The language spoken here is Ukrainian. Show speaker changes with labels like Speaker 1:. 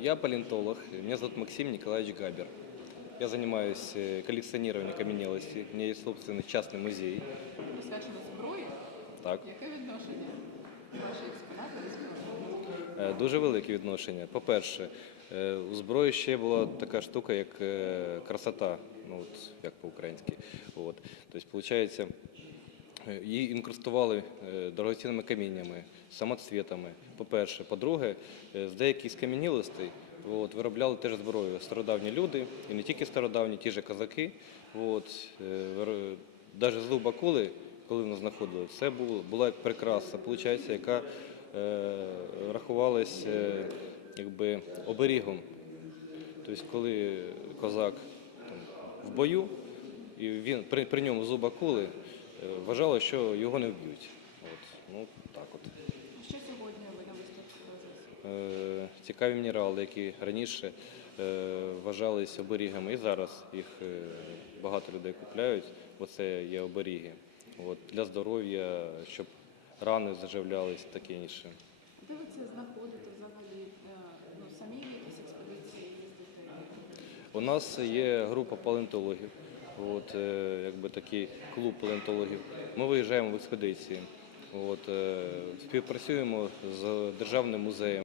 Speaker 1: Я палеонтолог, меня зовут Максим Николаевич Габер. Я занимаюсь э, коллекционированием каменелости. У меня есть собственный частный музей.
Speaker 2: Присвячено зброї.
Speaker 1: Так.
Speaker 2: Яке відношення ваші експонати до зброї?
Speaker 1: Е, Дуже велике відношення. По-перше, е, у зброї ще була така штука, як е, красота, ну от як по-українськи. От. Тобто, виходить, її інкрустували е, дорогоцінними каміннями, самоцвітами. По-перше, по-друге, е, з деяких скам'янілостей виробляли теж зброю стародавні люди, і не тільки стародавні, ті ж козаки. Навіть злуба кули, коли вона знаходили, це була як яка е, рахувалась е, якби оберігом. Тобто, коли козак в бою, при ньому зуба кули, е, вважало, що його не вб'ють. От, ну, так от.
Speaker 2: Що сьогодні ви на виставці?
Speaker 1: Е, цікаві мінерали, які раніше е, вважались оберігами, і зараз їх е, багато людей купляють, бо це є оберіги. От, для здоров'я, щоб рани заживлялись, таке інше.
Speaker 2: Де ви це знаходите взагалі? Ну, самі в якісь експедиції їздите?
Speaker 1: У нас є група палеонтологів, от, е, якби такий клуб палеонтологів. Ми виїжджаємо в експедиції, от, е, співпрацюємо з Державним музеєм.